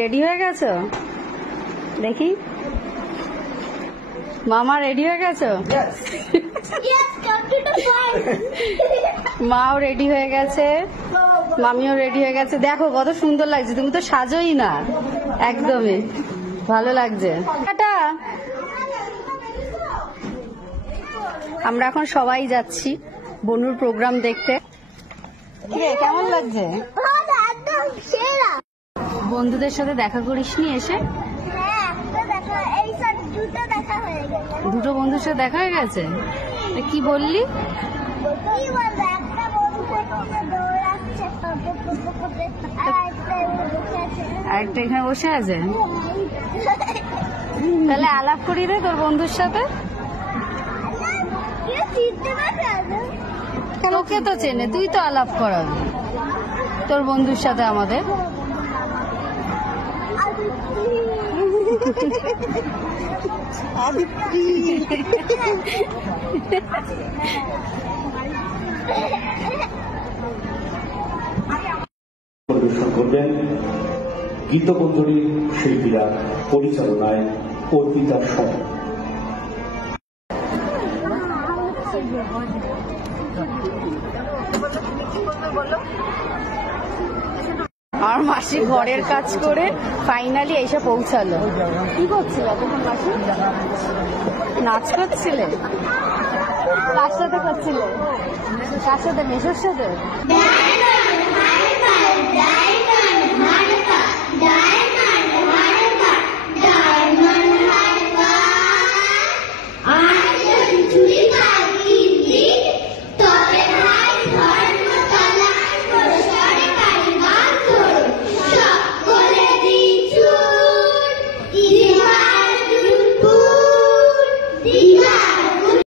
Ready হয়ে গেছো? দেখি মামা রেডি হয়ে গেছো? মাও রেডি হয়ে গেছে, মামিও রেডি হয়ে গেছে। দেখো কত সুন্দর লাগছে, তুমি তো সাজোই না একদমই, ভালো লাগছে। টাটা। আমরা এখন সবাই যাচ্ছি বনুর প্রোগ্রাম দেখতে। কেমন লাগছে? বন্ধুদের সাথে দেখা করিসনি এসে? দুটো বন্ধুর সাথে দেখা হয়ে গেছে। কি বললি? আরেকটা এখানে বসে আছে। তাহলে আলাপ করি রে তোর বন্ধুর সাথে। তোকে তো চেনে, তুই তো আলাপ করাবি তোর বন্ধুর সাথে আমাদের। পরিবেশন করবেন গীতবন্ধনী শিল্পীরা, পরিচালনায় অর্পিতার সহ। আমার মাসি ঘরের কাজ করে ফাইনালি এসে পৌঁছালো। কি করছিল তখন মাসি? নাচ করছিলে? কার সাথে করছিলে? কার সাথে? মেসোর সাথে? The